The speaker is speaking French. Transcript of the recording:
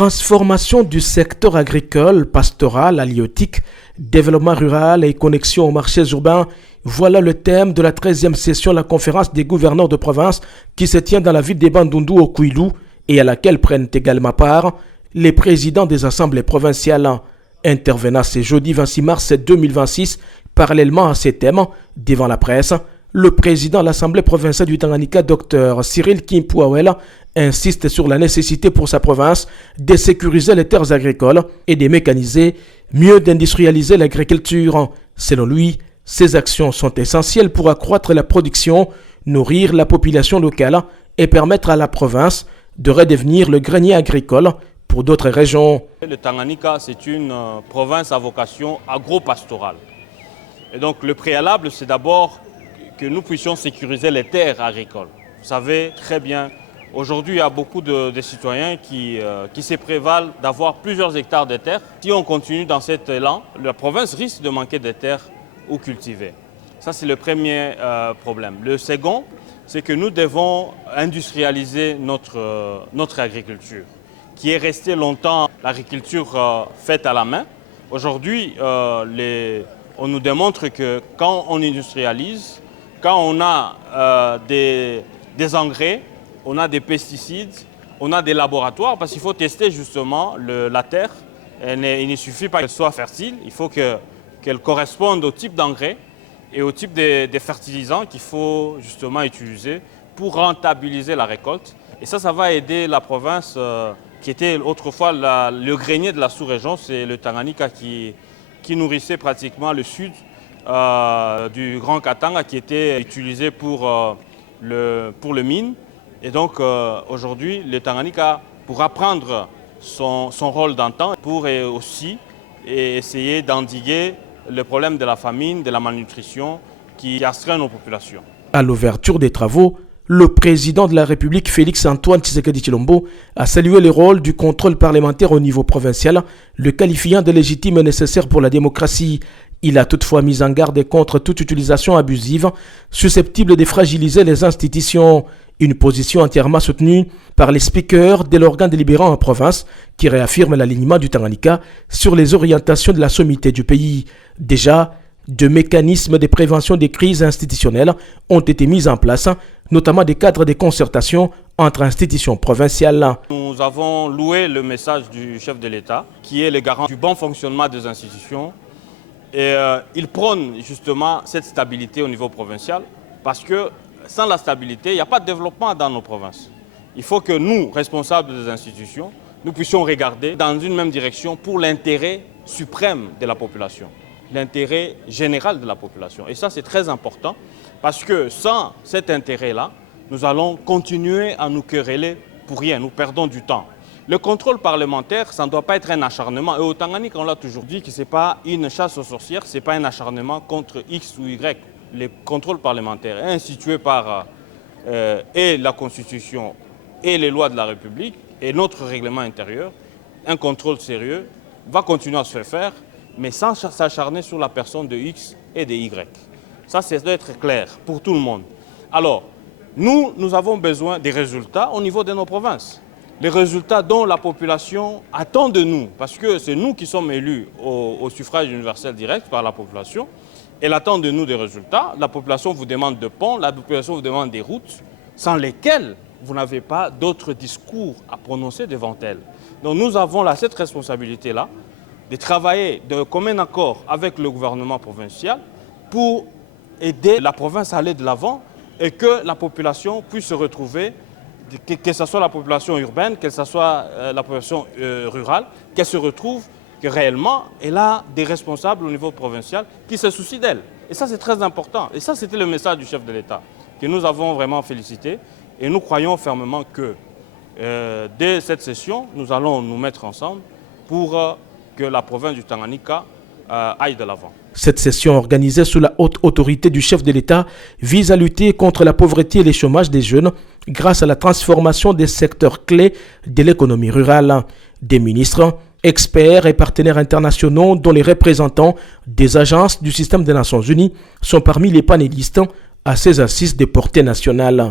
Transformation du secteur agricole, pastoral, halieutique, développement rural et connexion aux marchés urbains. Voilà le thème de la 13e session de la conférence des gouverneurs de province qui se tient dans la ville des Bandundu au Kouilou et à laquelle prennent également part les présidents des assemblées provinciales. Intervenant ce jeudi 26 mars 2026, parallèlement à ces thèmes, devant la presse, le président de l'Assemblée provinciale du Tanganyika, Dr Cyril Kimpouawela, insiste sur la nécessité pour sa province de sécuriser les terres agricoles et de mécaniser, mieux d'industrialiser l'agriculture. Selon lui, ces actions sont essentielles pour accroître la production, nourrir la population locale et permettre à la province de redevenir le grenier agricole pour d'autres régions. Le Tanganyika, c'est une province à vocation agro-pastorale. Et donc le préalable, c'est d'abord que nous puissions sécuriser les terres agricoles. Vous savez très bien, aujourd'hui, il y a beaucoup de citoyens qui se prévalent d'avoir plusieurs hectares de terres. Si on continue dans cet élan, la province risque de manquer de terres où cultiver. Ça, c'est le premier problème. Le second, c'est que nous devons industrialiser notre agriculture, qui est restée longtemps l'agriculture faite à la main. Aujourd'hui, on nous démontre que quand on industrialise, quand on a des engrais, on a des pesticides, on a des laboratoires, parce qu'il faut tester justement la terre. Il ne suffit pas qu'elle soit fertile, il faut qu'elle corresponde au type d'engrais et au type de fertilisants qu'il faut justement utiliser pour rentabiliser la récolte. Et ça va aider la province qui était autrefois le grenier de la sous-région, c'est le Tanganyika qui nourrissait pratiquement le sud du Grand Katanga, qui était utilisé pour le mine. Et donc aujourd'hui, le Tanganyika pourra prendre son rôle d'antan pour aussi essayer d'endiguer le problème de la famine, de la malnutrition qui astreint nos populations. À l'ouverture des travaux, le président de la République, Félix-Antoine Tshisekedi Tshilombo, a salué le rôle du contrôle parlementaire au niveau provincial, le qualifiant de légitime et nécessaire pour la démocratie. Il a toutefois mis en garde contre toute utilisation abusive susceptible de fragiliser les institutions. Une position entièrement soutenue par les speakers de l'organe délibérant en province qui réaffirme l'alignement du Tanganyika sur les orientations de la sommité du pays. Déjà, de mécanismes de prévention des crises institutionnelles ont été mis en place, notamment des cadres de concertation entre institutions provinciales. Nous avons loué le message du chef de l'État, qui est le garant du bon fonctionnement des institutions. Et il prône justement cette stabilité au niveau provincial, parce que sans la stabilité, il n'y a pas de développement dans nos provinces. Il faut que nous, responsables des institutions, nous puissions regarder dans une même direction pour l'intérêt suprême de la population, l'intérêt général de la population. Et ça, c'est très important, parce que sans cet intérêt-là, nous allons continuer à nous quereller pour rien, nous perdons du temps. Le contrôle parlementaire, ça ne doit pas être un acharnement. Et au Tanganyika, on l'a toujours dit que ce n'est pas une chasse aux sorcières, ce n'est pas un acharnement contre X ou Y. Le contrôle parlementaire est institué par et la Constitution et les lois de la République et notre règlement intérieur. Un contrôle sérieux va continuer à se faire, mais sans s'acharner sur la personne de X et de Y. Ça, c'est doit être clair pour tout le monde. Alors, nous avons besoin des résultats au niveau de nos provinces. Les résultats dont la population attend de nous, parce que c'est nous qui sommes élus au suffrage universel direct par la population. Elle attend de nous des résultats. La population vous demande de ponts, la population vous demande des routes, sans lesquelles vous n'avez pas d'autres discours à prononcer devant elle. Donc nous avons là cette responsabilité-là de travailler de commun accord avec le gouvernement provincial pour aider la province à aller de l'avant et que la population puisse se retrouver, que ce soit la population urbaine, que ce soit la population rurale, qu'elle se retrouve que réellement, elle a des responsables au niveau provincial qui se soucient d'elle. Et ça, c'est très important. Et ça, c'était le message du chef de l'État, que nous avons vraiment félicité. Et nous croyons fermement que dès cette session, nous allons nous mettre ensemble pour que la province du Tanganyika aille de l'avant. Cette session organisée sous la haute autorité du chef de l'État vise à lutter contre la pauvreté et le chômage des jeunes grâce à la transformation des secteurs clés de l'économie rurale. Des ministres, experts et partenaires internationaux dont les représentants des agences du système des Nations Unies sont parmi les panélistes à ces assises de portée nationale.